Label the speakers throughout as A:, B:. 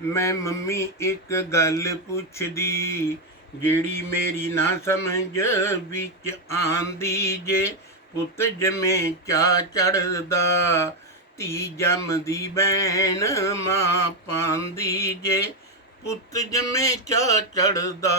A: ਮੈਂ ਮੰਮੀ ਇੱਕ ਗੱਲ ਪੁੱਛਦੀ, ਜਿਹੜੀ ਮੇਰੀ ਨਾ ਸਮਝ ਵਿੱਚ ਆਂਦੀ ਜੇ ਪੁੱਤ ਜਮੇ ਚਾ ਚੜਦਾ ਧੀ ਜੰਮਦੀ ਬੈਣ ਮਾਂ ਪਾਂਦੀ ਜੇ ਪੁੱਤ ਜਮੇ ਚਾ ਚੜਦਾ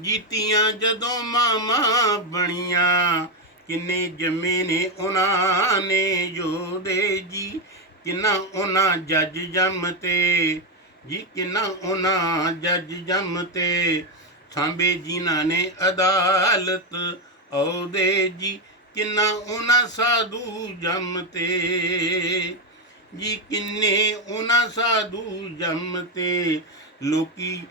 A: ਜੀਤੀਆਂ ਜਦੋਂ ਮਾਮਾ ਬਣੀਆਂ, ਕਿੰਨੇ ਜੰਮੇ ਨੇ ਉਹਨਾਂ ਨੇ ਜੋਦੇ ਜੀ। ਕਿੰਨਾ ਉਹਨਾਂ ਜੱਜ ਜੰਮ ਤੇ, ਜੀ ਕਿੰਨਾ ਉਹਨਾਂ ਜੱਜ ਜੰਮ ਤੇ। ਸਾਂਬੇ ਜਿਨ੍ਹਾਂ ਨੇ ਅਦਾਲਤ, ਆਉਦੇ ਜੀ ਕਿੰਨਾ ਉਹਨਾਂ ਸਾਧੂ ਜੰਮ ਤੇ। ਜੀ ਕਿੰਨੇ ਉਹਨਾਂ ਸਾਧੂ ਜੰਮ ਤੇ। ਲੋਕੀ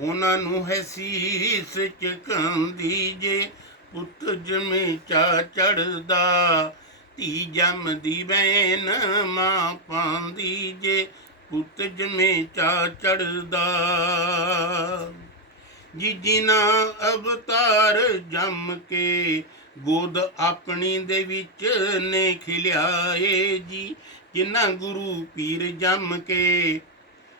A: ਉਹਨਾਂ ਨੂੰ ਹਸੀਸ ਚ ਚਕਾਂਦੀ ਜੇ, ਪੁੱਤ ਜਮੇ ਚਾ ਚੜਦਾ ਧੀ ਜੰਮਦੀ ਬੈਨ ਮਾਂ ਪਾਉਂਦੀ ਜੇ ਪੁੱਤ ਜਮੇ ਚਾ ਚੜਦਾ। ਜੀ ਜਿਨਾ ਅਵਤਾਰ ਜੰਮ ਕੇ ਗੋਦ ਆਪਣੀ ਦੇ ਵਿੱਚ ਨੇ ਖਿਲਿਆਏ ਜੀ। ਜਿਨ੍ਹਾਂ ਗੁਰੂ ਪੀਰ ਜੰਮ ਕੇ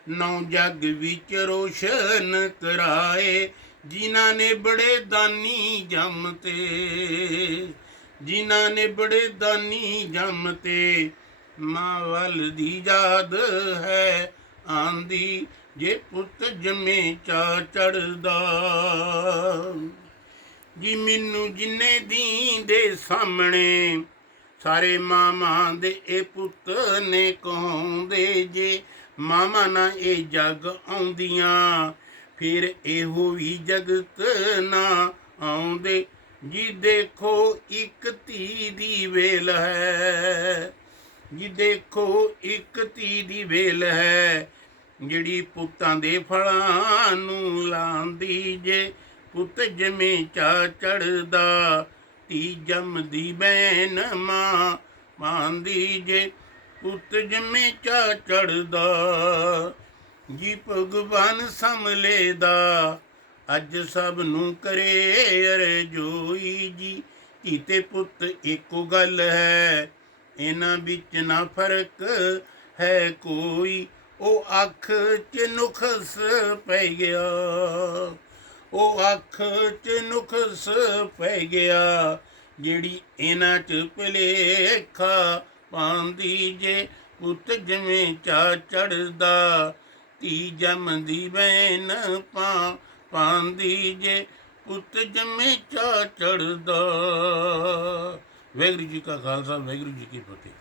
A: ਨੌ ਜਗ ਵਿੱਚ ਰੋਸ਼ਨ ਕਰਾਏ। ਜਿਨ੍ਹਾਂ ਨੇ ਬੜੇ ਦਾਨੀ ਜੰਮ ਤੇ ਜਿਨ੍ਹਾਂ ਨੇ ਬੜੇ ਦਾਨੀ ਜਮ ਤੇ ਮਾਂ ਵੱਲ ਦੀ ਯਾਦ ਹੈ ਆਂਦੀ, ਜੇ ਪੁੱਤ ਜਮੇ ਚਾ ਚੜਦਾ ਜੀ ਮੈਨੂੰ ਜਿੰਨੇ ਦੀ ਦੇ ਸਾਹਮਣੇ, ਸਾਰੇ ਮਾਮਾ ਦੇ ਇਹ ਪੁੱਤ ਨੇ ਕਹਾਉਂਦੇ ਜੇ ਮਾਮਾ ਨਾ ਇਹ ਜਗ ਆਉਂਦੀਆਂ, ਫਿਰ ਇਹੋ ਵੀ ਜਗਤ ਨਾ ਆਉਂਦੇ। ਜੀ ਦੇਖੋ ਇੱਕ ਧੀ ਦੀ ਵੇਲ ਹੈ। ਜੀ ਦੇਖੋ ਇੱਕ ਧੀ ਦੀ ਵੇਲ ਹੈ। ਜਿਹੜੀ ਪੁੱਤਾਂ ਦੇ ਫਲਾਂ ਨੂੰ ਲਾਂਦੀ ਜੇ, ਪੁੱਤ ਜਮੇ ਚਾ ਚੜਦਾ ਧੀ ਜੰਮਦੀ ਬੈਨ ਮਾਂ ਪਾਂਦੀ ਜੇ, ਪੁੱਤ ਜਮੇ ਚਾ ਚੜਦਾ ਜੀ ਭਗਵਾਨ ਸਮਲੇ ਦਾ ਅੱਜ ਸਭ ਨੂੰ ਕਰੇ ਅਰੇ ਜੋਈ ਜੀ। ਧੀਤੇ ਪੁੱਤ, ਇੱਕੋ ਗੱਲ ਹੈ, ਇਹਨਾਂ ਵਿੱਚ ਨਾ ਫ਼ਰਕ ਹੈ ਕੋਈ। ਉਹ ਅੱਖ 'ਚ ਨੁਖਸ ਪੈ ਗਿਆ, ਉਹ ਅੱਖ 'ਚ ਨੁਖਸ ਪੈ ਗਿਆ। ਜਿਹੜੀ ਇਹਨਾਂ 'ਚ ਭਲੇਖਾ ਪਾਉਂਦੀ ਜੇ, ਪੁੱਤ ਜਿਵੇਂ ਚਾ ਚੜਦਾ ਧੀ ਜੰਮਦੀ ਬੈਨ ਪਾ ਪਾਉਂਦੀ ਜੇ ਪੁੱਤ ਜੰਮੇ ਚਾ ਚੜਦਾ। ਵਾਹਿਗੁਰੂ ਜੀ ਕਾ ਖਾਲਸਾ ਵਾਹਿਗੁਰੂ ਜੀ ਕੀ ਫਤਿਹ।